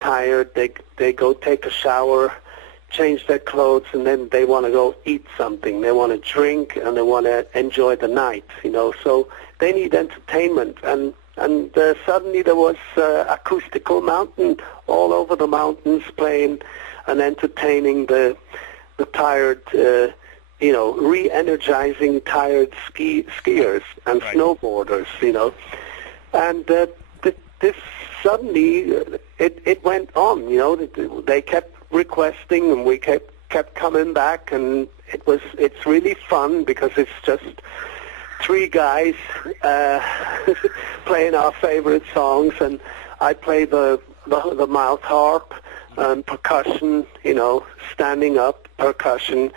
tired. They go take a shower, change their clothes, and then they want to go eat something. They want to drink, and they want to enjoy the night, you know. So they need entertainment. And suddenly there was acoustical mountain all over the mountains playing and entertaining the tired, you know, re-energizing tired skiers and snowboarders, you know. And this suddenly, it went on, you know. They kept requesting, and we kept coming back, and it's really fun because it's just three guys playing our favorite songs, and I play the mouth harp and percussion, you know, standing up percussion,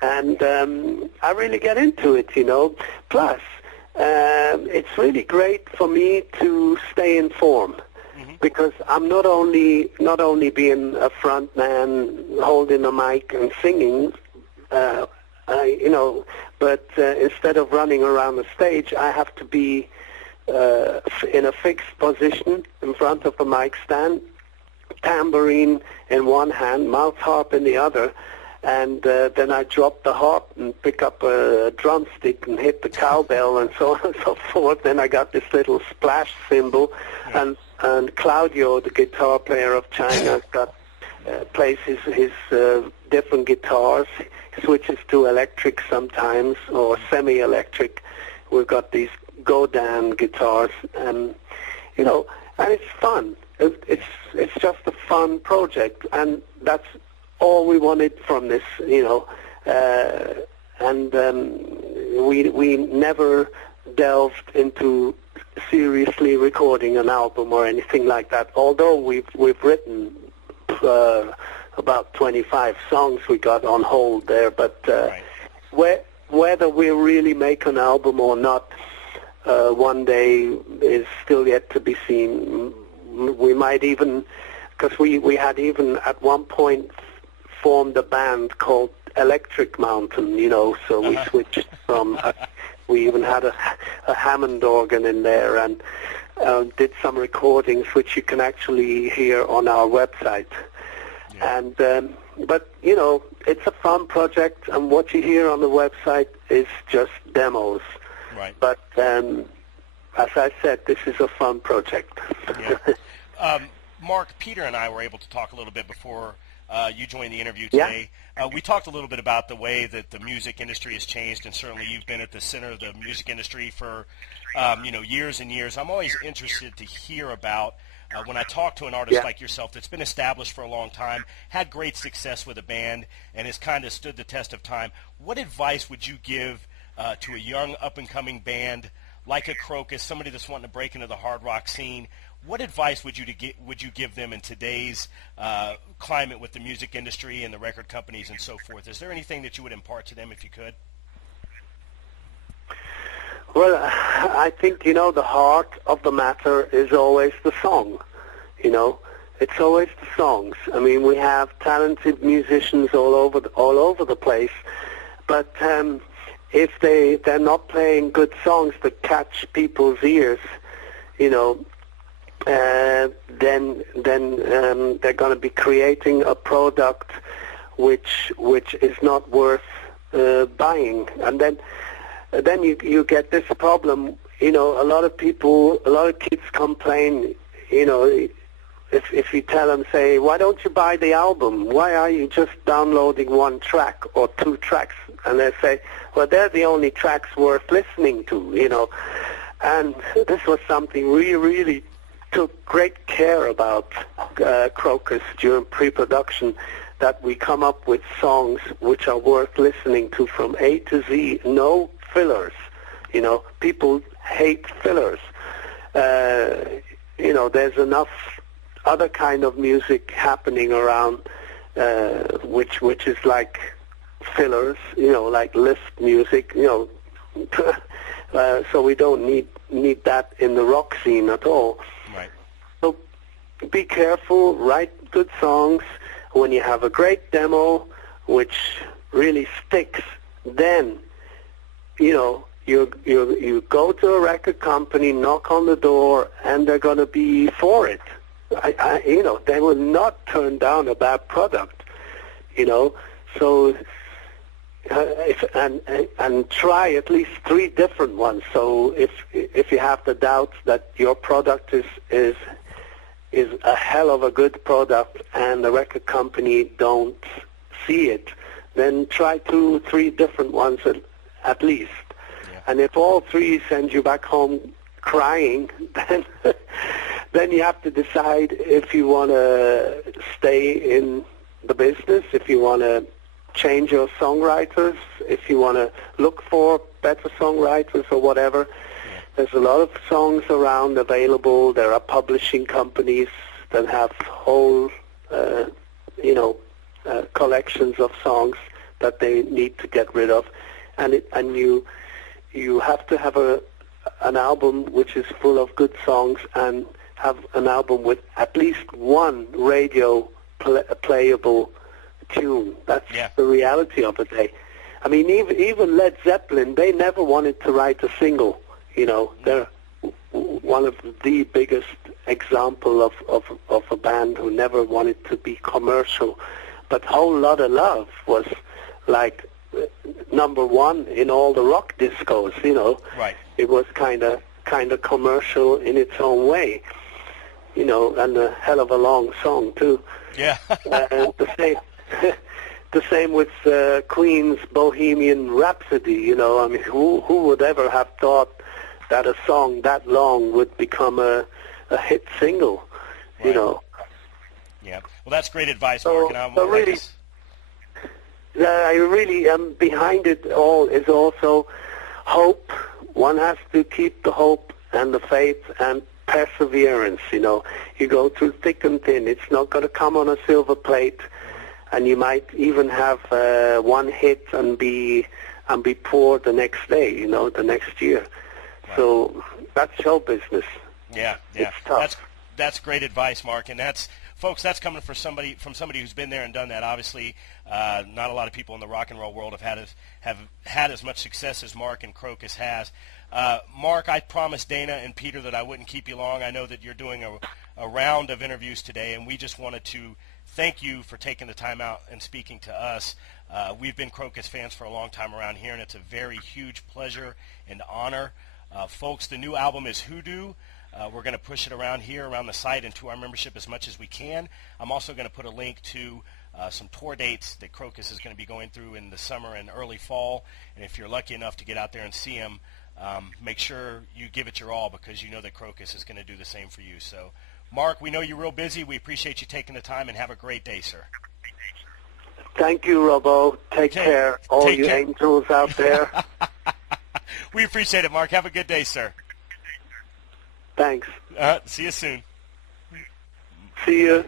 and I really get into it, you know. Plus, it's really great for me to stay in form. Because I'm not only being a front man holding a mic and singing, you know, but instead of running around the stage, I have to be in a fixed position in front of the mic stand, tambourine in one hand, mouth harp in the other, and then I drop the harp and pick up a drumstick and hit the cowbell and so on and so forth. Then I got this little splash cymbal, and Claudio, the guitar player of China, plays his different guitars. He switches to electric sometimes, or semi-electric. We've got these Godin guitars, and you know, and it's fun. It's just a fun project, and that's all we wanted from this, you know. And we never delved into seriously recording an album or anything like that. Although we've written about 25 songs we got on hold there, but whether we really make an album or not one day is still yet to be seen. We might even, because we had even at one point formed a band called Electric Mountain, you know, so we switched from we even had a Hammond organ in there, and did some recordings which you can actually hear on our website. And but you know, it's a fun project, and what you hear on the website is just demos. But as I said, this is a fun project. Marc, Peter and I were able to talk a little bit before you joined the interview today. We talked a little bit about the way that the music industry has changed, and certainly you've been at the center of the music industry for you know, years and years. I'm always interested to hear about when I talk to an artist like yourself that's been established for a long time, had great success with a band, and has kind of stood the test of time. What advice would you give to a young up-and-coming band like a Krokus, somebody that's wanting to break into the hard rock scene? What advice would you give them in today's climate with the music industry and the record companies and so forth? Is there anything that you would impart to them if you could? Well, I think, you know, the heart of the matter is always the song, you know. It's always the songs. I mean, we have talented musicians all over the place, but if they're not playing good songs that catch people's ears, you know, then they're going to be creating a product which is not worth buying, and then you get this problem. You know, a lot of kids complain. You know, if you tell them, say, why don't you buy the album? Why are you just downloading one track or two tracks? And they say, well, they're the only tracks worth listening to. You know, and this was something we really took great care about, Krokus, during pre-production, that we come up with songs which are worth listening to from A to Z, no fillers. You know, people hate fillers. You know, there's enough other kind of music happening around, which is like fillers, you know, like lift music, you know, so we don't need that in the rock scene at all. So be careful, write good songs. When you have a great demo which really sticks, then, you know, you go to a record company, knock on the door, and they're going to be for it. they will not turn down a bad product, So and try at least 3 different ones. So if you have the doubts that your product is a hell of a good product and the record company don't see it, then try 2, 3 different ones at least. Yeah. And if all 3 send you back home crying, then you have to decide if you want to stay in the business, if you want to change your songwriters, if you want to look for better songwriters or whatever. Yeah. There's a lot of songs around available. There are publishing companies that have whole, collections of songs that they need to get rid of, and you have to have an album which is full of good songs and have an album with at least 1 radio playable tune. That's the reality of the day. I mean, even Led Zeppelin, they never wanted to write a single. They're one of the biggest example of a band who never wanted to be commercial. But Whole Lotta Love was like number 1 in all the rock discos. Right. It was kind of commercial in its own way. And a hell of a long song too. Yeah. The same with Queen's Bohemian Rhapsody. I mean, who would ever have thought that a song that long would become a hit single? Right. Yeah. Well, that's great advice, Mark. And I really am behind it all is also hope. One has to keep the hope and the faith and perseverance. You go through thick and thin. It's not going to come on a silver plate, and you might even have 1 hit and be poor the next day. The next year. Right. So that's show business. Yeah. It's tough. That's great advice, Mark, and folks, that's coming from somebody who's been there and done that. Obviously, not a lot of people in the rock and roll world have had as much success as Marc and Krokus has. Mark, I promised Dana and Peter that I wouldn't keep you long. I know that you're doing a round of interviews today, and we just wanted to thank you for taking the time out and speaking to us. We've been Krokus fans for a long time around here, and it's a very huge pleasure and honor. Folks, the new album is Hoodoo. We're going to push it around here, around the site, and to our membership as much as we can. I'm also going to put a link to some tour dates that Krokus is going to be going through in the summer and early fall. And if you're lucky enough to get out there and see them, make sure you give it your all, because you know that Krokus is going to do the same for you. So, Mark, we know you're real busy. We appreciate you taking the time, and have a great day, sir. Thank you, Robo. Take care, all you angels out there. We appreciate it, Mark. Have a good day, sir. Thanks. See you soon. See you.